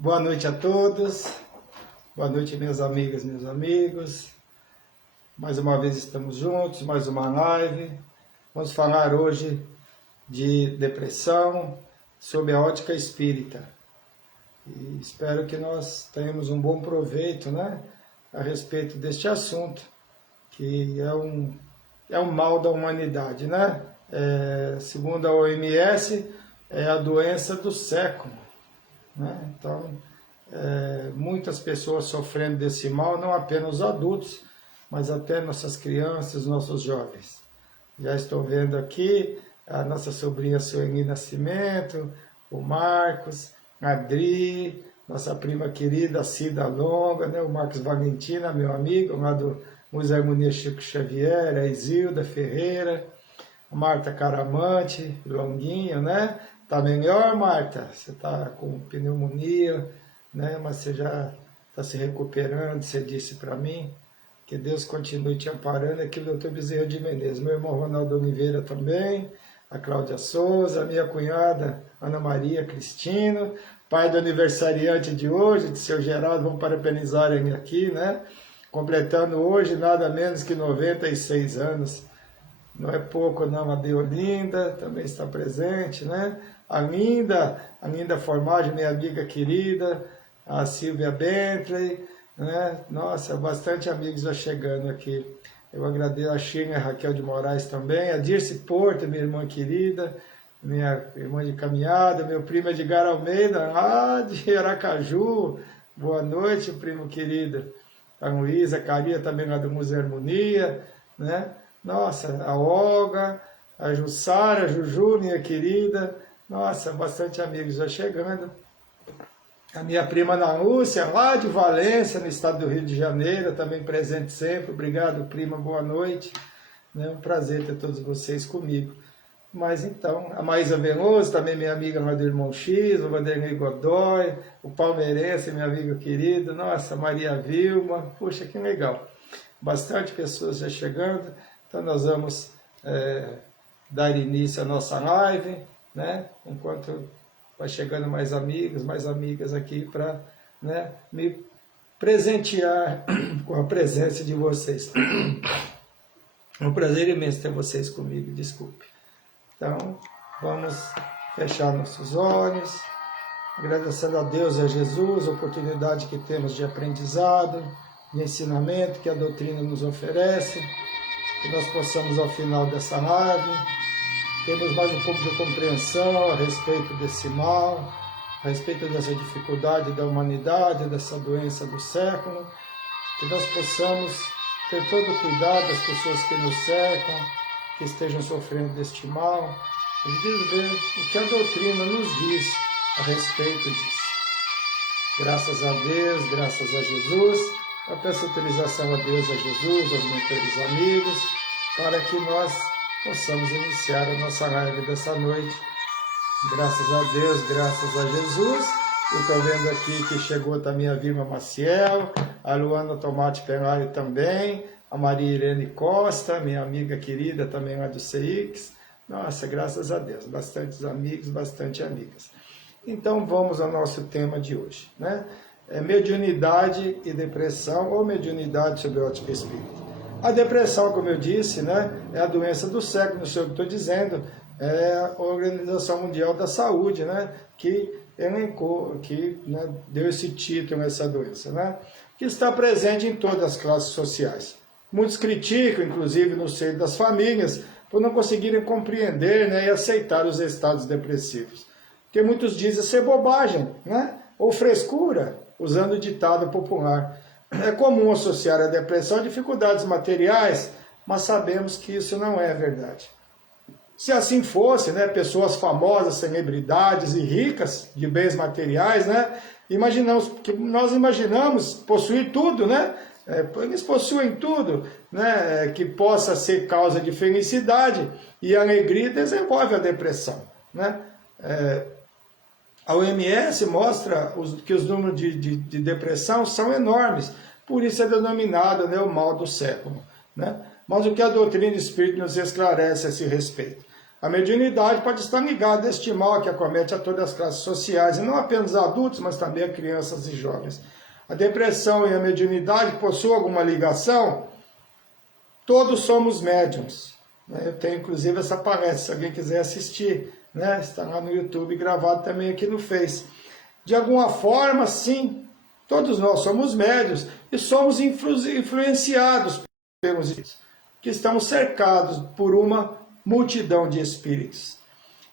Boa noite a todos, boa noite minhas amigas, meus amigos. Mais uma vez estamos juntos, mais uma live. Vamos falar hoje de depressão, sob a ótica espírita. E espero que nós tenhamos um bom proveito, a respeito deste assunto, que é um mal da humanidade, segundo a OMS, é a doença do século. Então, muitas pessoas sofrendo desse mal, não apenas os adultos, mas até nossas crianças, nossos jovens. Já estou vendo aqui a nossa sobrinha Sueli Nascimento, o Marcos, a Adri, nossa prima querida Cida Longa, o Marcos Valentina, meu amigo, lá do Museu Harmonia Chico Xavier, a Isilda Ferreira, a Marta Caramante, Longuinho, Tá melhor, Marta? Você tá com pneumonia, mas você já está se recuperando, você disse para mim. Que Deus continue te amparando. Aqui o doutor Bezerra de Menezes, meu irmão Ronaldo Oliveira também, a Cláudia Souza, a minha cunhada Ana Maria Cristina, pai do aniversariante de hoje, de seu Geraldo, vamos parabenizar ele aqui, completando hoje nada menos que 96 anos. Não é pouco não, a Deolinda também está presente, A Linda Formagem, minha amiga querida, a Silvia Bentley, Nossa, bastante amigos já chegando aqui. Eu agradeço a Xinha, a Raquel de Moraes também, a Dirce Porto, minha irmã querida, minha irmã de caminhada, meu primo Edgar Almeida, lá de Aracaju, boa noite, primo querido. A Luísa, a Caria também lá do Museu Harmonia, Nossa, a Olga, a Jussara, a Juju, minha querida, nossa, bastante amigos já chegando. A minha prima Ana Lúcia, lá de Valência, no estado do Rio de Janeiro, também presente sempre. Obrigado, prima, boa noite. Um prazer ter todos vocês comigo. Mas então, a Maísa Veloso, também minha amiga lá do Irmão X, o Vanderlei Godoy, o palmeirense, meu amigo querido, nossa, Maria Vilma, puxa, que legal. Bastante pessoas já chegando, então nós vamos dar início à nossa live, enquanto vai chegando mais amigos, mais amigas aqui para me presentear com a presença de vocês. É um prazer imenso ter vocês comigo, desculpe. Então, vamos fechar nossos olhos, agradecendo a Deus e a Jesus a oportunidade que temos de aprendizado, de ensinamento que a doutrina nos oferece, que nós possamos ao final dessa live termos mais um pouco de compreensão a respeito desse mal, a respeito dessa dificuldade da humanidade, dessa doença do século, que nós possamos ter todo o cuidado das pessoas que nos cercam, que estejam sofrendo deste mal, e ver o que a doutrina nos diz a respeito disso. Graças a Deus, graças a Jesus, eu peço autorização a Deus, a Jesus, aos meus queridos amigos, para que nós possamos iniciar a nossa live dessa noite. Graças a Deus, graças a Jesus. Eu estou vendo aqui que chegou também a Vilma Maciel, a Luana Tomate Penari também, a Maria Irene Costa, minha amiga querida também lá do CX. Nossa, graças a Deus, bastantes amigos, bastante amigas. Então vamos ao nosso tema de hoje, mediunidade e depressão, ou mediunidade sob a ótica espírita. A depressão, como eu disse, é a doença do século, não sei o que estou dizendo, é a Organização Mundial da Saúde, que elencou, que deu esse título a essa doença, que está presente em todas as classes sociais. Muitos criticam, inclusive no seio das famílias, por não conseguirem compreender e aceitar os estados depressivos. Porque muitos dizem ser bobagem, ou frescura, usando o ditado popular. É comum associar a depressão a dificuldades materiais, mas sabemos que isso não é verdade. Se assim fosse, pessoas famosas, celebridades e ricas de bens materiais, nós imaginamos possuir tudo, eles possuem tudo, que possa ser causa de felicidade e alegria desenvolve a depressão, A OMS mostra que os números de depressão são enormes, por isso é denominado o mal do século. Mas o que a doutrina espírita nos esclarece a esse respeito? A mediunidade pode estar ligada a este mal que acomete a todas as classes sociais, e não apenas adultos, mas também a crianças e jovens. A depressão e a mediunidade possuem alguma ligação? Todos somos médiums. Eu tenho inclusive essa palestra, se alguém quiser assistir, né? Está lá no YouTube, gravado também aqui no Face. De alguma forma, sim, todos nós somos médiuns e somos influenciados pelos espíritos, que estamos cercados por uma multidão de espíritos.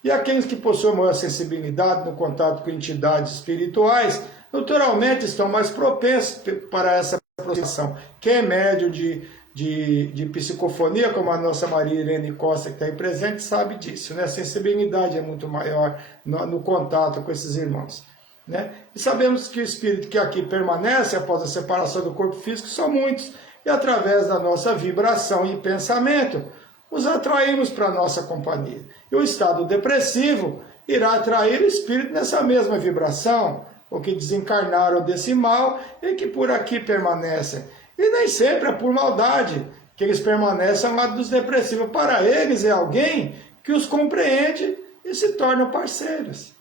E aqueles que possuem maior sensibilidade no contato com entidades espirituais, naturalmente estão mais propensos para essa aproximação. Quem é médium de psicofonia, como a nossa Maria Irene Costa, que está aí presente, sabe disso, né? A sensibilidade é muito maior no contato com esses irmãos, né? E sabemos que o espírito que aqui permanece após a separação do corpo físico são muitos, e através da nossa vibração e pensamento, os atraímos para a nossa companhia. E o estado depressivo irá atrair o espírito nessa mesma vibração, o que desencarnaram desse mal e que por aqui permanecem. E nem sempre é por maldade que eles permanecem ao lado dos depressivos. Para eles é alguém que os compreende e se tornam parceiros.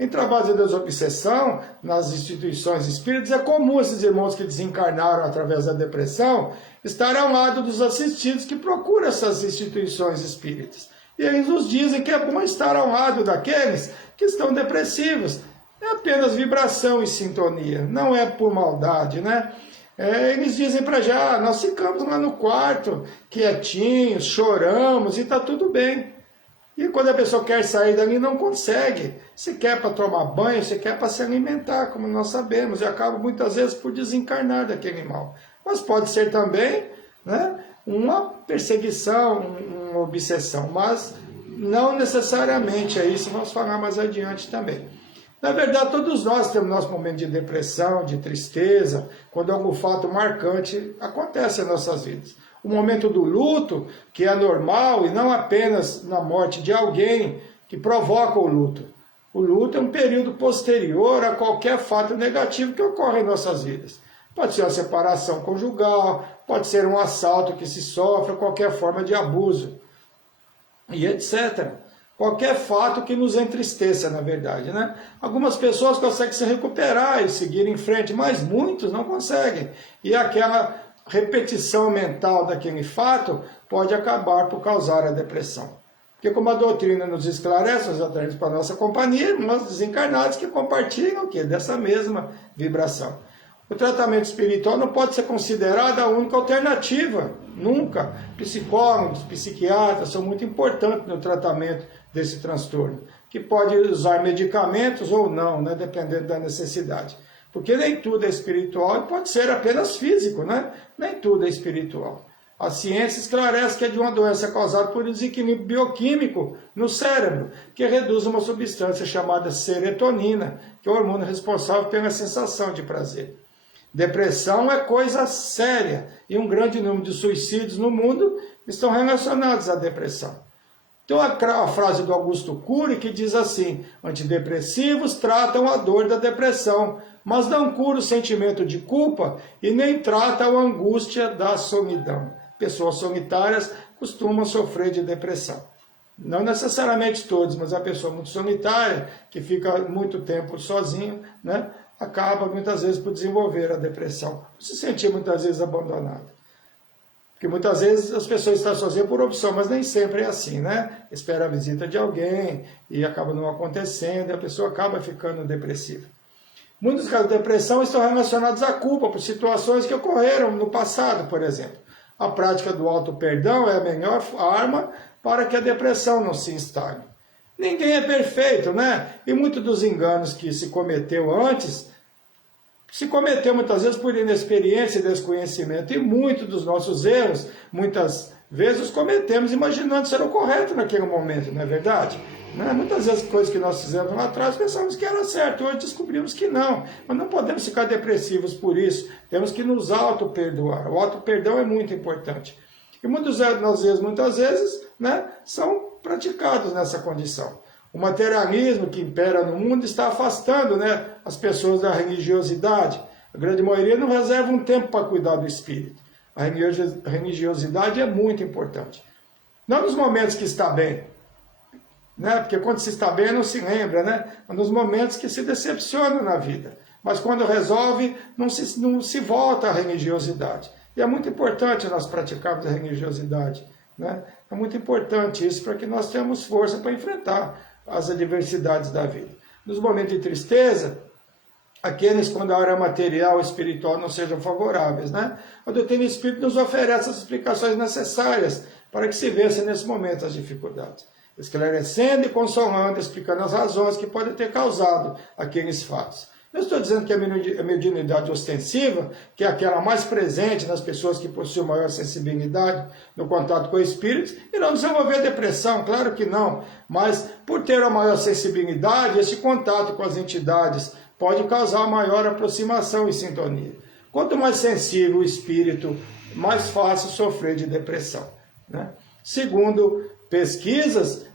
Em trabalhos de desobsessão, nas instituições espíritas, é comum esses irmãos que desencarnaram através da depressão estarem ao lado dos assistidos que procuram essas instituições espíritas. E eles nos dizem que é bom estar ao lado daqueles que estão depressivos. É apenas vibração e sintonia, não é por maldade, né? Eles dizem para já, nós ficamos lá no quarto, quietinhos, choramos e está tudo bem. E quando a pessoa quer sair dali, não consegue. Se quer para tomar banho, se quer para se alimentar, como nós sabemos, e acaba muitas vezes por desencarnar daquele mal. Mas pode ser também, né, uma perseguição, uma obsessão, mas não necessariamente é isso, vamos falar mais adiante também. Na verdade, todos nós temos nosso momento de depressão, de tristeza, quando algum fato marcante acontece em nossas vidas. O momento do luto, que é normal e não apenas na morte de alguém que provoca o luto. O luto é um período posterior a qualquer fato negativo que ocorre em nossas vidas. Pode ser uma separação conjugal, pode ser um assalto que se sofre, qualquer forma de abuso, e etc. Qualquer fato que nos entristeça, na verdade, né? Algumas pessoas conseguem se recuperar e seguir em frente, mas muitos não conseguem. E aquela repetição mental daquele fato pode acabar por causar a depressão. Porque como a doutrina nos esclarece, nós atraímos para a nossa companhia, nós desencarnados que compartilham o quê? Dessa mesma vibração. O tratamento espiritual não pode ser considerado a única alternativa, nunca. Psicólogos, psiquiatras são muito importantes no tratamento desse transtorno, que pode usar medicamentos ou não, né, dependendo da necessidade. Porque nem tudo é espiritual e pode ser apenas físico, né? Nem tudo é espiritual. A ciência esclarece que é de uma doença causada por um desequilíbrio bioquímico no cérebro, que reduz uma substância chamada serotonina, que é o hormônio responsável pela sensação de prazer. Depressão é coisa séria e um grande número de suicídios no mundo estão relacionados à depressão. Então a frase do Augusto Cury que diz assim: antidepressivos tratam a dor da depressão, mas não curam o sentimento de culpa e nem tratam a angústia da solidão. Pessoas solitárias costumam sofrer de depressão. Não necessariamente todos, mas a pessoa muito solitária, que fica muito tempo sozinho, né, acaba muitas vezes por desenvolver a depressão, se sentir muitas vezes abandonado. Porque muitas vezes as pessoas estão sozinhas por opção, mas nem sempre é assim, né? Espera a visita de alguém e acaba não acontecendo e a pessoa acaba ficando depressiva. Muitos casos de depressão estão relacionados à culpa por situações que ocorreram no passado, por exemplo. A prática do auto-perdão é a melhor arma para que a depressão não se instale. Ninguém é perfeito, né? E muitos dos enganos que se cometeu antes, se cometeu muitas vezes por inexperiência e desconhecimento. E muitos dos nossos erros, muitas vezes os cometemos imaginando ser o correto naquele momento, não é verdade? Né? Muitas vezes coisas que nós fizemos lá atrás pensamos que era certo, hoje descobrimos que não. Mas não podemos ficar depressivos por isso, temos que nos auto-perdoar. O auto-perdão é muito importante. E muitas vezes, né, são praticados nessa condição. O materialismo que impera no mundo está afastando, né, as pessoas da religiosidade. A grande maioria não reserva um tempo para cuidar do espírito. A religiosidade é muito importante. Não nos momentos que está bem, né? Porque quando se está bem não se lembra, né? Nos momentos que se decepciona na vida. Mas quando resolve, não se volta à religiosidade. E é muito importante nós praticarmos a religiosidade, né? É muito importante isso para que nós tenhamos força para enfrentar as adversidades da vida. Nos momentos de tristeza, aqueles quando a área material e espiritual não sejam favoráveis, né? A doutrina espírita nos oferece as explicações necessárias para que se vença nesse momento as dificuldades, esclarecendo e consolando, explicando as razões que podem ter causado aqueles fatos. Não estou dizendo que a mediunidade ostensiva, que é aquela mais presente nas pessoas que possuem maior sensibilidade no contato com espíritos, irão desenvolver depressão, claro que não. Mas por ter a maior sensibilidade, esse contato com as entidades pode causar maior aproximação e sintonia. Quanto mais sensível o espírito, mais fácil sofrer de depressão, né? Segundo pesquisas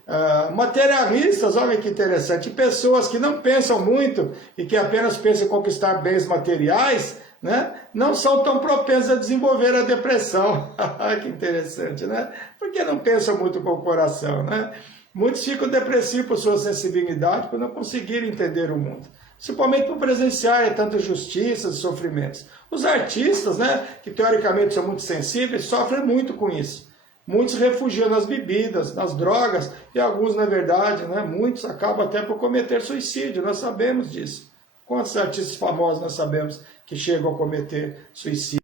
materialistas, olha que interessante, pessoas que não pensam muito e que apenas pensam em conquistar bens materiais, né, não são tão propensas a desenvolver a depressão. Que interessante, né? Porque não pensam muito com o coração, né? Muitos ficam depressivos por sua sensibilidade, por não conseguirem entender o mundo. Principalmente por presenciar tantas justiças e sofrimentos. Os artistas, né, que teoricamente são muito sensíveis, sofrem muito com isso. Muitos refugiam nas bebidas, nas drogas, e alguns, na verdade, né, muitos acabam até por cometer suicídio, nós sabemos disso. Quantos artistas famosos nós sabemos que chegam a cometer suicídio?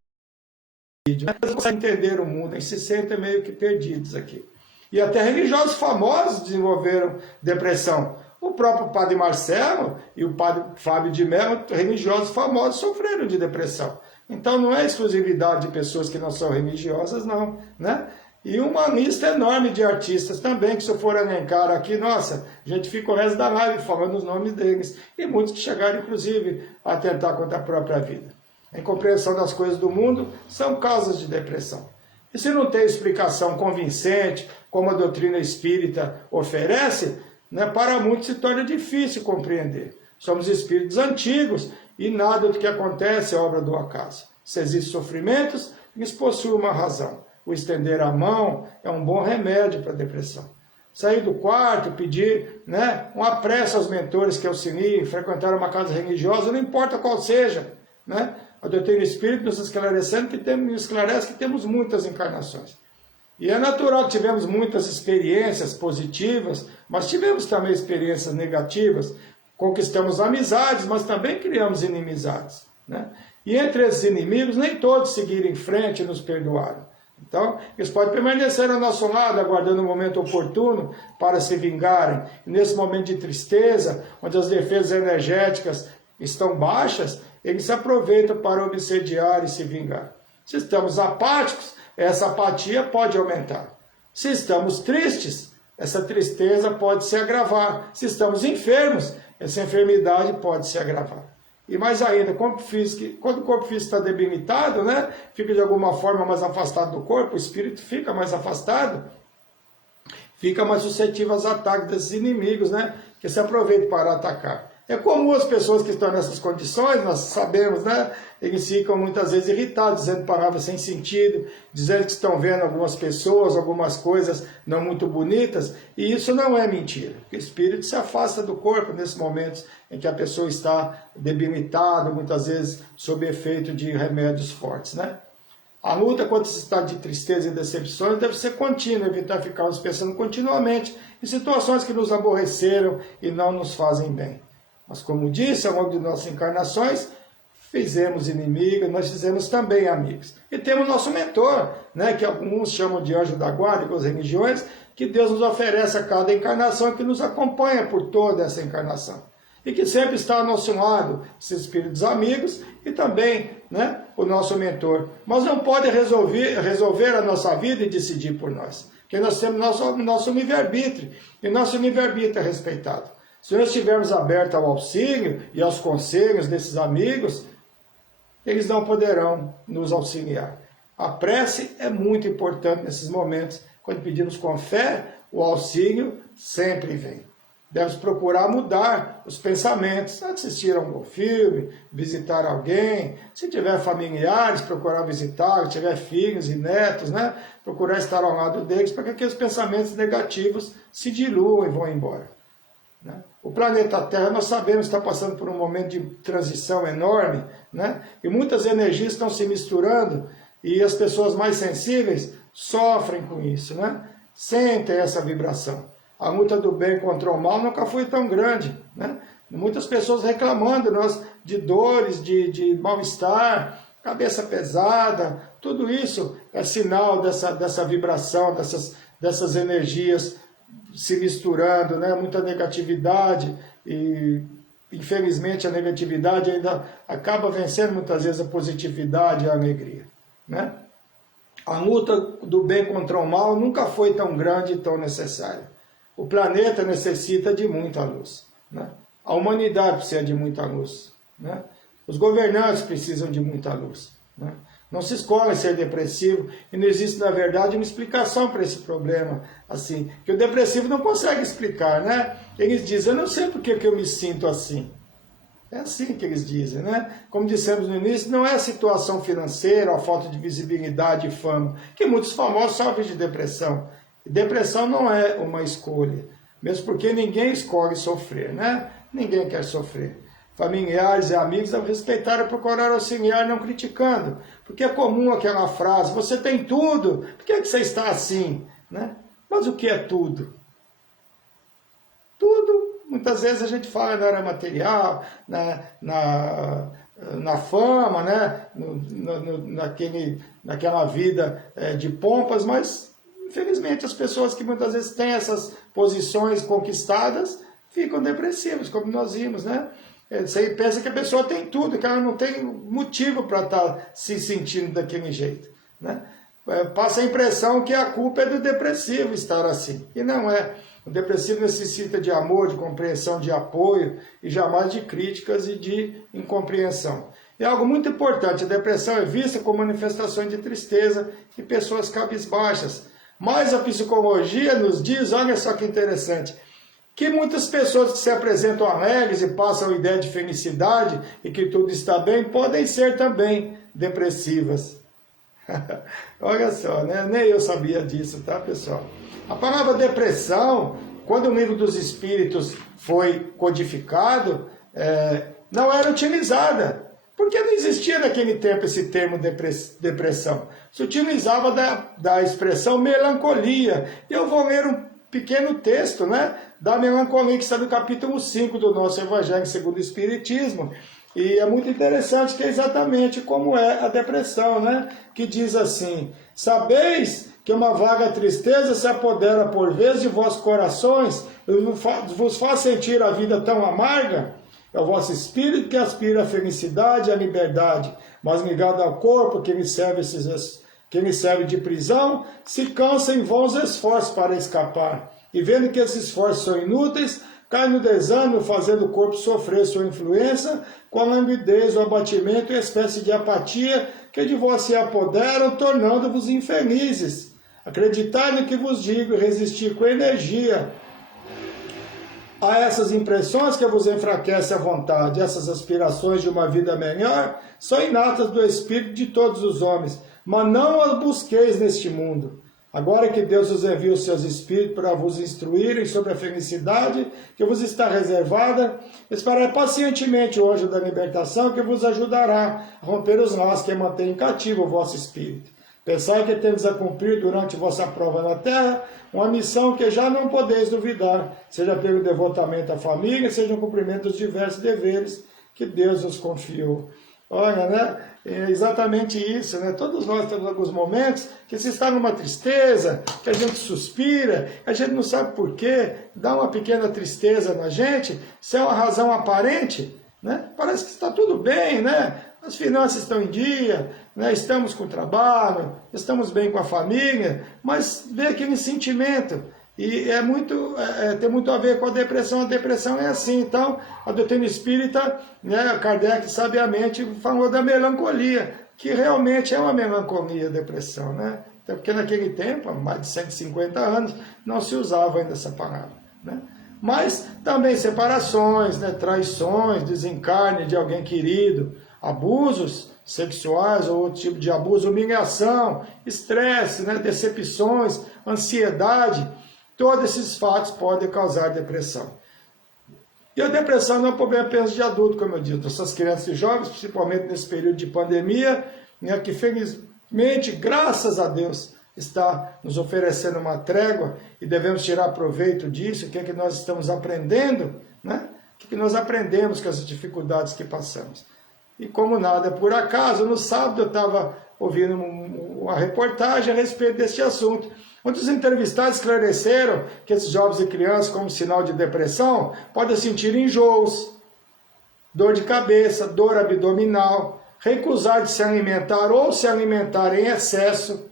Eles não conseguem entender o mundo, eles se sentem meio que perdidos aqui. E até religiosos famosos desenvolveram depressão. O próprio padre Marcelo e o padre Fábio de Mello, religiosos famosos, sofreram de depressão. Então não é exclusividade de pessoas que não são religiosas, não, né? E uma lista enorme de artistas também, que se eu for elencar aqui, nossa, a gente fica o resto da live falando os nomes deles. E muitos que chegaram, inclusive, a tentar contra a própria vida. A incompreensão das coisas do mundo são causas de depressão. E se não tem explicação convincente, como a doutrina espírita oferece, né, para muitos se torna difícil compreender. Somos espíritos antigos e nada do que acontece é obra do acaso. Se existem sofrimentos, eles possuem uma razão. O estender a mão é um bom remédio para a depressão. Sair do quarto, pedir, né, uma prece aos mentores que auxiliem, frequentar uma casa religiosa, não importa qual seja, né? A doutrina espírita nos esclarece que temos muitas encarnações. E é natural que tivemos muitas experiências positivas, mas tivemos também experiências negativas. Conquistamos amizades, mas também criamos inimizades, né? E entre esses inimigos, nem todos seguiram em frente e nos perdoaram. Então, eles podem permanecer ao nosso lado, aguardando o momento oportuno para se vingarem. E nesse momento de tristeza, onde as defesas energéticas estão baixas, eles se aproveitam para obsediar e se vingar. Se estamos apáticos, essa apatia pode aumentar. Se estamos tristes, essa tristeza pode se agravar. Se estamos enfermos, essa enfermidade pode se agravar. E mais ainda, quando o corpo físico está debilitado, né, fica de alguma forma mais afastado do corpo, o espírito fica mais afastado, fica mais suscetível aos ataques desses inimigos, né, que se aproveitam para atacar. É comum as pessoas que estão nessas condições, nós sabemos, né, eles ficam muitas vezes irritados, dizendo palavras sem sentido, dizendo que estão vendo algumas pessoas, algumas coisas não muito bonitas, e isso não é mentira. O espírito se afasta do corpo nesses momentos em que a pessoa está debilitada, muitas vezes sob efeito de remédios fortes, né? A luta contra esse estado de tristeza e decepções deve ser contínua, evitar ficarmos pensando continuamente em situações que nos aborreceram e não nos fazem bem. Mas, como disse, ao longo de nossas encarnações, fizemos inimigos, nós fizemos também amigos. E temos nosso mentor, né, que alguns chamam de anjo da guarda, com as religiões, que Deus nos oferece a cada encarnação, que nos acompanha por toda essa encarnação. E que sempre está ao nosso lado, esses espíritos amigos, e também, né, o nosso mentor. Mas não pode resolver a nossa vida e decidir por nós. Porque nós temos nosso livre-arbítrio, e nosso livre-arbítrio é respeitado. Se nós estivermos abertos ao auxílio e aos conselhos desses amigos, eles não poderão nos auxiliar. A prece é muito importante nesses momentos. Quando pedimos com fé, o auxílio sempre vem. Devemos procurar mudar os pensamentos, assistir a um bom filme, visitar alguém, se tiver familiares, procurar visitar, se tiver filhos e netos, né? Procurar estar ao lado deles para que os pensamentos negativos se diluam e vão embora. Né? O planeta Terra, nós sabemos, está passando por um momento de transição enorme, né? E muitas energias estão se misturando e as pessoas mais sensíveis sofrem com isso, né? Sentem essa vibração. A luta do bem contra o mal nunca foi tão grande, né? Muitas pessoas reclamando de dores, de mal-estar, cabeça pesada, tudo isso é sinal dessa vibração, dessas energias se misturando, né? Muita negatividade e, infelizmente, a negatividade ainda acaba vencendo muitas vezes a positividade e a alegria, né? A luta do bem contra o mal nunca foi tão grande e tão necessária. O planeta necessita de muita luz, né? A humanidade precisa de muita luz, né? Os governantes precisam de muita luz, né? Não se escolhe ser depressivo e não existe, na verdade, uma explicação para esse problema, assim, que o depressivo não consegue explicar, né? Eles dizem, eu não sei por que eu me sinto assim. É assim que eles dizem, né? Como dissemos no início, não é a situação financeira, a falta de visibilidade e fama, que muitos famosos sofrem de depressão. Depressão não é uma escolha, mesmo porque ninguém escolhe sofrer, né? Ninguém quer sofrer. Familiares e amigos devem respeitar e procurar auxiliar, não criticando, porque é comum aquela frase, você tem tudo, por que você está assim? Né? Mas o que é tudo? Tudo, muitas vezes a gente fala na área material, na fama, né? Naquela vida de pompas, mas infelizmente as pessoas que muitas vezes têm essas posições conquistadas ficam depressivas, como nós vimos, né? Você pensa que a pessoa tem tudo, que ela não tem motivo para estar se sentindo daquele jeito, né? Passa a impressão que a culpa é do depressivo estar assim, e não é. O depressivo necessita de amor, de compreensão, de apoio, e jamais de críticas e de incompreensão. É algo muito importante, a depressão é vista como manifestações de tristeza e pessoas cabisbaixas. Mas a psicologia nos diz, olha só que interessante, que muitas pessoas que se apresentam alegres e passam a ideia de felicidade e que tudo está bem, podem ser também depressivas. Olha só, né? Nem eu sabia disso, tá, pessoal? A palavra depressão, quando o livro dos Espíritos foi codificado, não era utilizada. Porque não existia naquele tempo esse termo depressão. Se utilizava da expressão melancolia. E eu vou ler um pequeno texto, né, da melancolia, que está no capítulo 5 do nosso Evangelho segundo o Espiritismo. E é muito interessante que é exatamente como é a depressão, né? Que diz assim, sabeis que uma vaga tristeza se apodera por vezes de vossos corações e vos faz sentir a vida tão amarga? É o vosso espírito que aspira à felicidade e à liberdade, mas ligado ao corpo que lhe serve de prisão, se cansa em vãos esforços para escapar. E vendo que esses esforços são inúteis, cai no desânimo, fazendo o corpo sofrer sua influência, com a languidez, o abatimento e a espécie de apatia que de vós se apoderam, tornando-vos infelizes. Acreditai no que vos digo e resistir com energia a essas impressões que vos enfraquecem a vontade. Essas aspirações de uma vida melhor são inatas do espírito de todos os homens, mas não as busqueis neste mundo. Agora que Deus os envia os seus espíritos para vos instruírem sobre a felicidade que vos está reservada, esperai pacientemente o anjo da libertação que vos ajudará a romper os laços que mantêm cativo o vosso espírito. Pensai que temos a cumprir durante vossa prova na terra uma missão que já não podeis duvidar, seja pelo devotamento à família, seja no cumprimento dos diversos deveres que Deus nos confiou. Olha, né? É exatamente isso, né? Todos nós temos alguns momentos que se está numa tristeza, que a gente suspira, a gente não sabe por quê, dá uma pequena tristeza na gente, sem uma razão aparente, né? Parece que está tudo bem, né? As finanças estão em dia, né? Estamos com trabalho, estamos bem com a família, mas vem aquele sentimento. E tem muito a ver com a depressão é assim. Então, a doutrina espírita, né, Kardec sabiamente falou da melancolia, que realmente é uma melancolia a depressão, né? Até porque naquele tempo, há mais de 150 anos, não se usava ainda essa palavra, né? Mas também separações, né, traições, desencarne de alguém querido, abusos sexuais ou outro tipo de abuso, humilhação, estresse, né, decepções, ansiedade, todos esses fatos podem causar depressão. E a depressão não é um problema apenas de adulto, como eu disse, essas crianças e jovens, principalmente nesse período de pandemia, né, que felizmente, graças a Deus, está nos oferecendo uma trégua e devemos tirar proveito disso. O que é que nós estamos aprendendo, né? O que é que nós aprendemos com as dificuldades que passamos. E como nada é por acaso, no sábado eu estava ouvindo uma reportagem a respeito deste assunto, onde os entrevistados esclareceram que esses jovens e crianças, como sinal de depressão, podem sentir enjoos, dor de cabeça, dor abdominal, recusar de se alimentar ou se alimentar em excesso.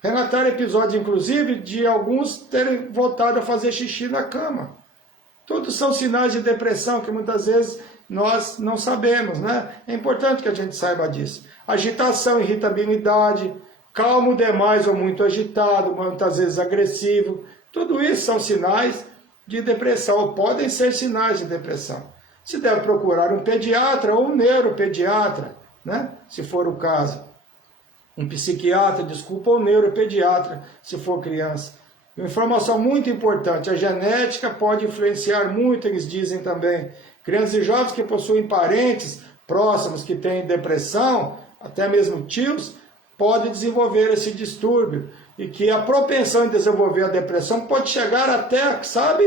Relataram episódios, inclusive, de alguns terem voltado a fazer xixi na cama. Todos são sinais de depressão que muitas vezes nós não sabemos, né? É importante que a gente saiba disso. Agitação, irritabilidade, calmo demais ou muito agitado, muitas vezes agressivo. Tudo isso são sinais de depressão, ou podem ser sinais de depressão. Se deve procurar um pediatra ou um neuropediatra, né? Se for o caso. Um psiquiatra, ou um neuropediatra, se for criança. Uma informação muito importante, a genética pode influenciar muito, eles dizem também. Crianças e jovens que possuem parentes próximos que têm depressão, até mesmo tios, podem desenvolver esse distúrbio. E que a propensão em desenvolver a depressão pode chegar até, sabe,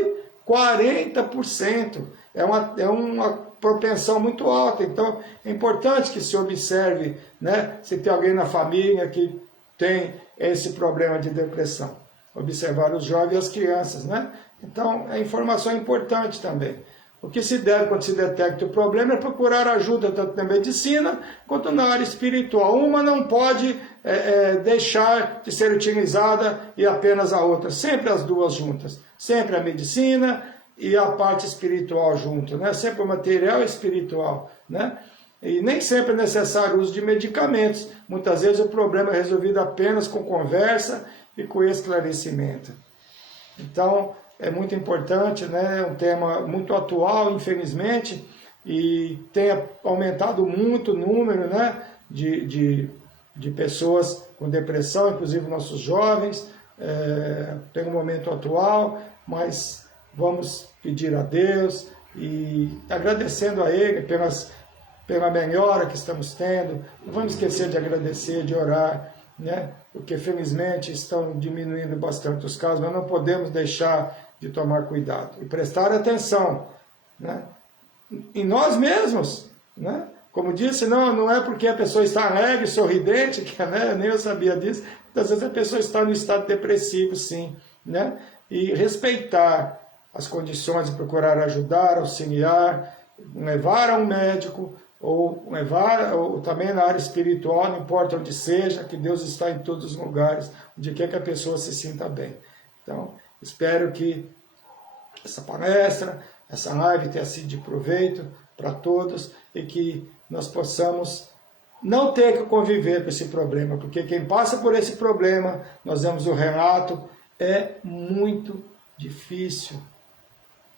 40%. É uma propensão muito alta. Então, é importante que se observe, né, se tem alguém na família que tem esse problema de depressão. Observar os jovens e as crianças, né? Então, a informação é importante também. O que se deve quando se detecta o problema é procurar ajuda tanto na medicina quanto na área espiritual. Uma não pode deixar de ser utilizada e apenas a outra. Sempre as duas juntas. Sempre a medicina e a parte espiritual junto, né? Sempre o material e espiritual, né? E nem sempre é necessário o uso de medicamentos. Muitas vezes o problema é resolvido apenas com conversa e com esclarecimento. Então, é muito importante, né? É um tema muito atual, infelizmente, e tem aumentado muito o número, né, de pessoas com depressão, inclusive nossos jovens. Tem um momento atual, mas vamos pedir a Deus e agradecendo a Ele pela melhora que estamos tendo. Não vamos esquecer de agradecer, de orar, né? Porque felizmente estão diminuindo bastante os casos, mas não podemos deixar de tomar cuidado e prestar atenção, né, em nós mesmos, né? Como disse, não é porque a pessoa está alegre, sorridente, que, né, nem eu sabia disso, muitas vezes a pessoa está no estado depressivo, sim, né? E respeitar as condições de procurar ajudar, auxiliar, levar a um médico, ou também na área espiritual, não importa onde seja, que Deus está em todos os lugares, onde quer que a pessoa se sinta bem. Então, espero que essa palestra, essa live tenha sido de proveito para todos e que nós possamos não ter que conviver com esse problema, porque quem passa por esse problema, nós vemos o relato, é muito difícil.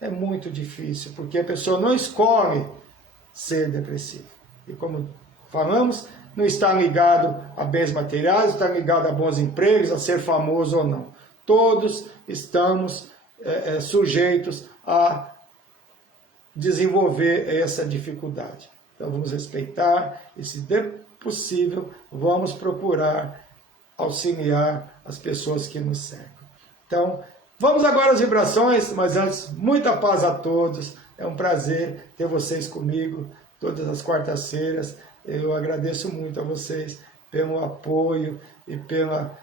É muito difícil, porque a pessoa não escolhe ser depressivo. E como falamos, não está ligado a bens materiais, está ligado a bons empregos, a ser famoso ou não. Todos estamos sujeitos a desenvolver essa dificuldade. Então vamos respeitar e, se possível, vamos procurar auxiliar as pessoas que nos cercam. Então, vamos agora às vibrações, mas antes, muita paz a todos. É um prazer ter vocês comigo todas as quartas-feiras. Eu agradeço muito a vocês pelo apoio e pela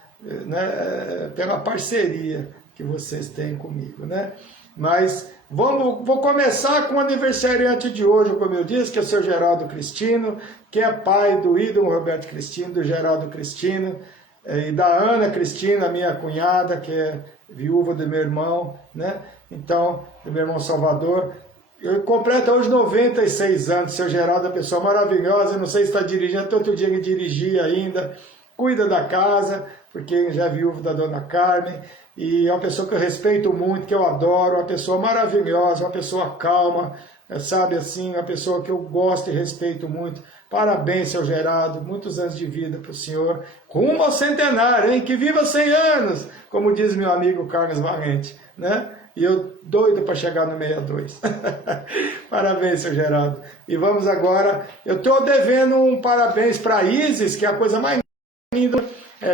parceria que vocês têm comigo, né? Mas vou começar com o aniversariante de hoje, como eu disse, que é o seu Geraldo Cristino, que é pai do ídolo Roberto Cristino, do Geraldo Cristino, e da Ana Cristina, minha cunhada, que é viúva do meu irmão, né? Então, do meu irmão Salvador. Eu completo hoje 96 anos, seu Geraldo é uma pessoa maravilhosa, não sei se está dirigindo, tanto dia que dirigir ainda, cuida da casa, porque já é viúvo da dona Carmen, e é uma pessoa que eu respeito muito, que eu adoro, uma pessoa maravilhosa, uma pessoa calma, sabe assim, uma pessoa que eu gosto e respeito muito. Parabéns, seu Geraldo, muitos anos de vida para o senhor, rumo ao centenário, hein? Que viva 100 anos, como diz meu amigo Carlos Valente, né? E eu doido para chegar no 62. Parabéns, seu Geraldo. E vamos agora, eu estou devendo um parabéns para a Isis, que é a coisa mais linda,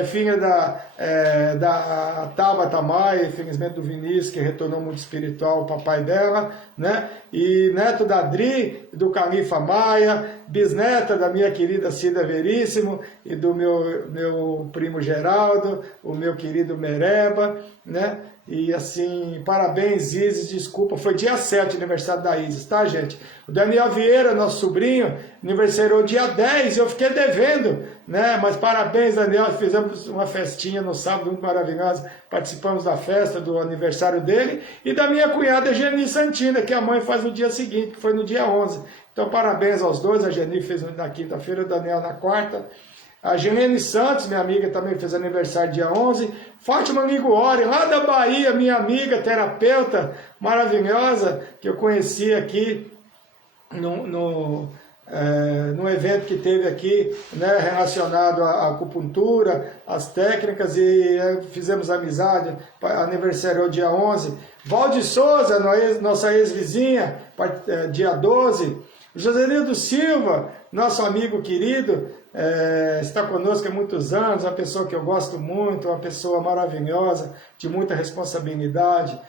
filha da Tabata Maia, infelizmente do Vinícius, que retornou muito espiritual, o papai dela, né? E neto da Adri, do Califa Maia, bisneta da minha querida Cida Veríssimo e do meu primo Geraldo, o meu querido Mereba, né? E assim, parabéns, Isis, desculpa, foi dia 7 aniversário da Isis, tá, gente? O Daniel Vieira, nosso sobrinho, aniversariou dia 10 e eu fiquei devendo, né? Mas parabéns, Daniel, fizemos uma festinha no sábado muito maravilhosa, participamos da festa do aniversário dele e da minha cunhada Geni Santina, que a mãe faz no dia seguinte, que foi no dia 11. Então, parabéns aos dois, a Geni fez na quinta-feira, o Daniel na quarta. A Gilene Santos, minha amiga, também fez aniversário dia 11. Fátima Miguori, lá da Bahia, minha amiga, terapeuta maravilhosa, que eu conheci aqui no evento que teve aqui, né, relacionado à acupuntura, às técnicas, e fizemos amizade, aniversário dia 11. Valde Souza, nossa ex-vizinha, dia 12. Joselildo Silva, nosso amigo querido, está conosco há muitos anos, uma pessoa que eu gosto muito, uma pessoa maravilhosa, de muita responsabilidade.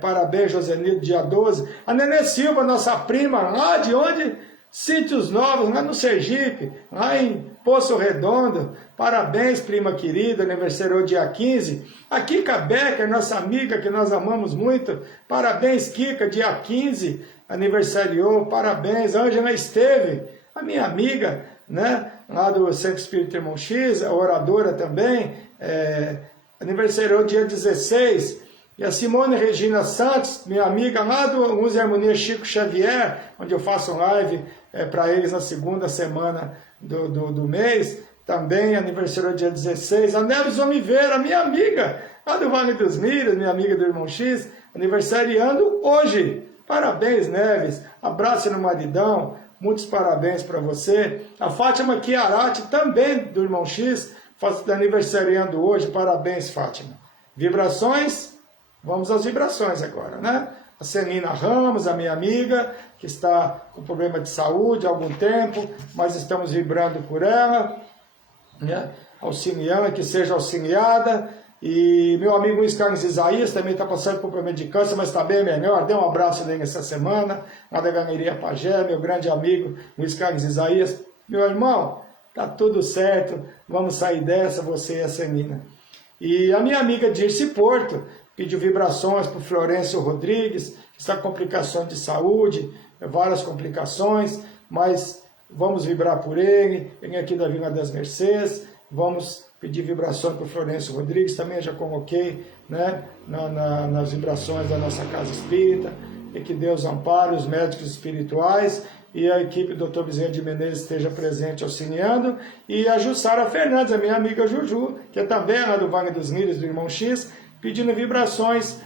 Parabéns, Joselildo, dia 12. A Nenê Silva, nossa prima, lá de onde? Sítios Novos, lá no Sergipe, lá em Poço Redondo. Parabéns, prima querida, aniversário dia 15. A Kika Becker, nossa amiga que nós amamos muito. Parabéns, Kika, dia 15, aniversariou. Parabéns, Ângela Esteve, a minha amiga, né, lá do Centro Espírita Irmão X, a oradora também, aniversariou dia 16. E a Simone Regina Santos, minha amiga lá do Música e Harmonia Chico Xavier, onde eu faço live para eles na segunda semana do mês, também aniversário dia 16. A Neves Oliveira, minha amiga, lá do Vale dos Milhos, minha amiga do Irmão X, aniversariando hoje. Parabéns, Neves. Abraço no maridão. Muitos parabéns para você. A Fátima Chiarati, também do Irmão X, aniversariando hoje. Parabéns, Fátima. Vibrações? Vamos às vibrações agora, né? A Celina Ramos, a minha amiga, que está com problema de saúde há algum tempo, mas estamos vibrando por ela, né? Auxiliando, que seja auxiliada. E meu amigo Luiz Carlos Isaías também está passando por problema de câncer, mas está bem melhor. Dê um abraço nele essa semana, lá da Galeria Pagé, meu grande amigo Luiz Carlos Isaías. Meu irmão, tá tudo certo, vamos sair dessa, você e a Celina. E a minha amiga Dirce Porto pediu vibrações para o Florencio Rodrigues, que está com complicações de saúde, várias complicações, mas vamos vibrar por ele aqui da Vila das Mercês, vamos pedir vibrações para o Florencio Rodrigues, também já coloquei, né, nas vibrações da nossa Casa Espírita, e que Deus ampare os médicos espirituais, e a equipe do Dr. Bezerra de Menezes esteja presente auxiliando, e a Jussara Fernandes, a minha amiga Juju, que é também lá do Vale dos Milhos, do Irmão X, pedindo vibrações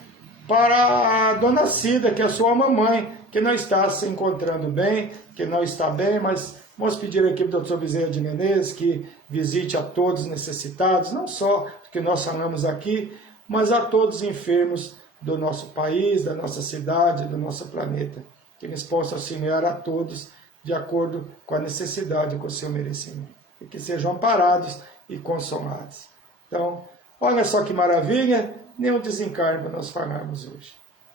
para a Dona Cida, que é a sua mamãe, que não está se encontrando bem, que não está bem, mas vamos pedir à equipe do Dr. Bezerra de Menezes que visite a todos necessitados, não só que nós falamos aqui, mas a todos os enfermos do nosso país, da nossa cidade, do nosso planeta, que eles possam auxiliar a todos de acordo com a necessidade, com o seu merecimento, e que sejam amparados e consolados. Então, olha só que maravilha, nenhum desencargo nós falarmos hoje.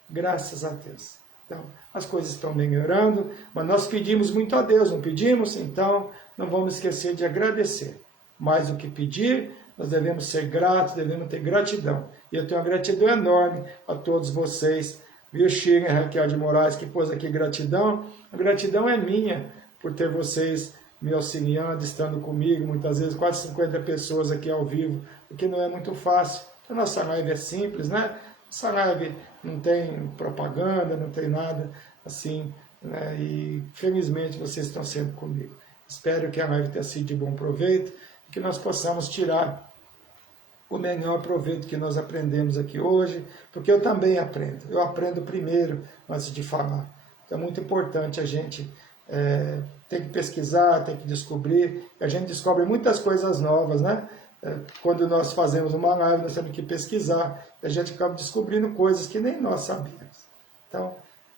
Graças a Deus. Então, as coisas estão melhorando, mas nós pedimos muito a Deus, não pedimos? Então, não vamos esquecer de agradecer. Mais do que pedir, nós devemos ser gratos, devemos ter gratidão. E eu tenho uma gratidão enorme a todos vocês, viu, Chico, Raquel de Moraes, que pôs aqui gratidão. A gratidão é minha por ter vocês me auxiliando, estando comigo, muitas vezes quase 50 pessoas aqui ao vivo, o que não é muito fácil. A nossa live é simples, né? Essa live não tem propaganda, não tem nada assim, né? E felizmente vocês estão sempre comigo. Espero que a live tenha sido de bom proveito e que nós possamos tirar o melhor proveito que nós aprendemos aqui hoje, porque eu também aprendo. Eu aprendo primeiro antes de falar. Então é muito importante a gente ter que pesquisar, ter que descobrir. A gente descobre muitas coisas novas, né? Quando nós fazemos uma live, nós temos que pesquisar. E a gente acaba descobrindo coisas que nem nós sabíamos. Então,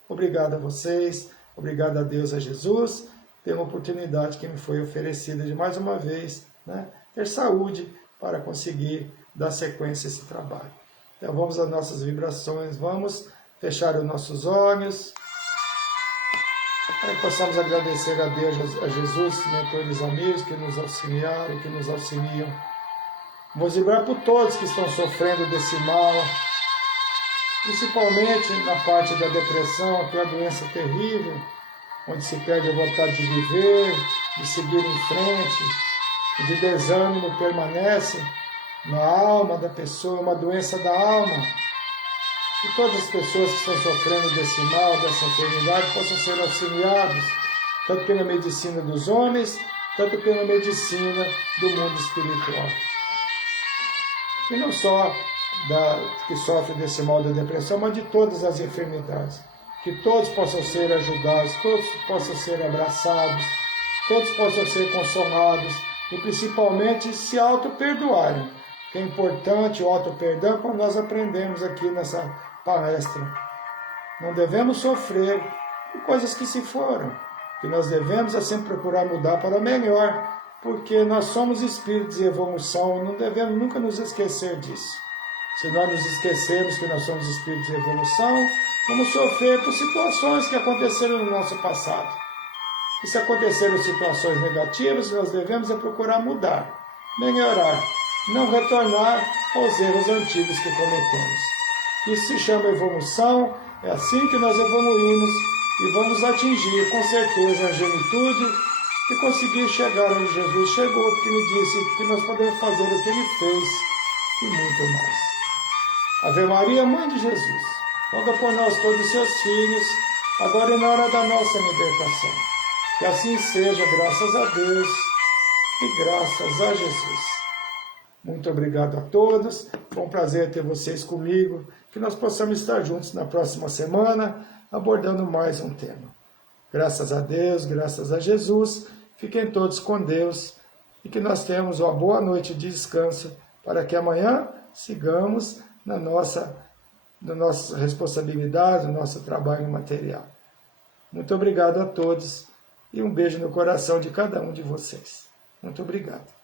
obrigado a vocês, obrigado a Deus, a Jesus, pela oportunidade que me foi oferecida de mais uma vez, né? Ter saúde para conseguir dar sequência a esse trabalho. Então vamos às nossas vibrações, vamos fechar os nossos olhos, para que possamos agradecer a Deus, a Jesus, mentores amigos que nos auxiliaram e que nos auxiliam. Vamos vibrar por todos que estão sofrendo desse mal, principalmente na parte da depressão, que é uma doença terrível, onde se perde a vontade de viver, de seguir em frente, de desânimo permanece na alma da pessoa, uma doença da alma. Que todas as pessoas que estão sofrendo desse mal, dessa enfermidade, possam ser auxiliados, tanto pela medicina dos homens, tanto pela medicina do mundo espiritual. E não só que sofre desse mal da depressão, mas de todas as enfermidades. Que todos possam ser ajudados, todos possam ser abraçados, todos possam ser consolados e principalmente se auto-perdoarem. Que é importante o auto-perdão quando nós aprendemos aqui nessa palestra. Não devemos sofrer por coisas que se foram. Que nós devemos sempre procurar mudar para melhor, porque nós somos espíritos em evolução e não devemos nunca nos esquecer disso. Se nós nos esquecermos que nós somos espíritos em evolução, vamos sofrer por situações que aconteceram no nosso passado. E se aconteceram situações negativas, nós devemos procurar mudar, melhorar, não retornar aos erros antigos que cometemos. Isso se chama evolução, é assim que nós evoluímos e vamos atingir com certeza a genitude e conseguir chegar onde Jesus chegou, porque ele disse que nós podemos fazer o que ele fez e muito mais. Ave Maria, Mãe de Jesus, roga por nós todos os seus filhos, agora e na hora da nossa libertação. Que assim seja, graças a Deus e graças a Jesus. Muito obrigado a todos, foi um prazer ter vocês comigo, que nós possamos estar juntos na próxima semana, abordando mais um tema. Graças a Deus, graças a Jesus, fiquem todos com Deus e que nós tenhamos uma boa noite de descanso para que amanhã sigamos na nossa responsabilidade, no nosso trabalho material. Muito obrigado a todos e um beijo no coração de cada um de vocês. Muito obrigado.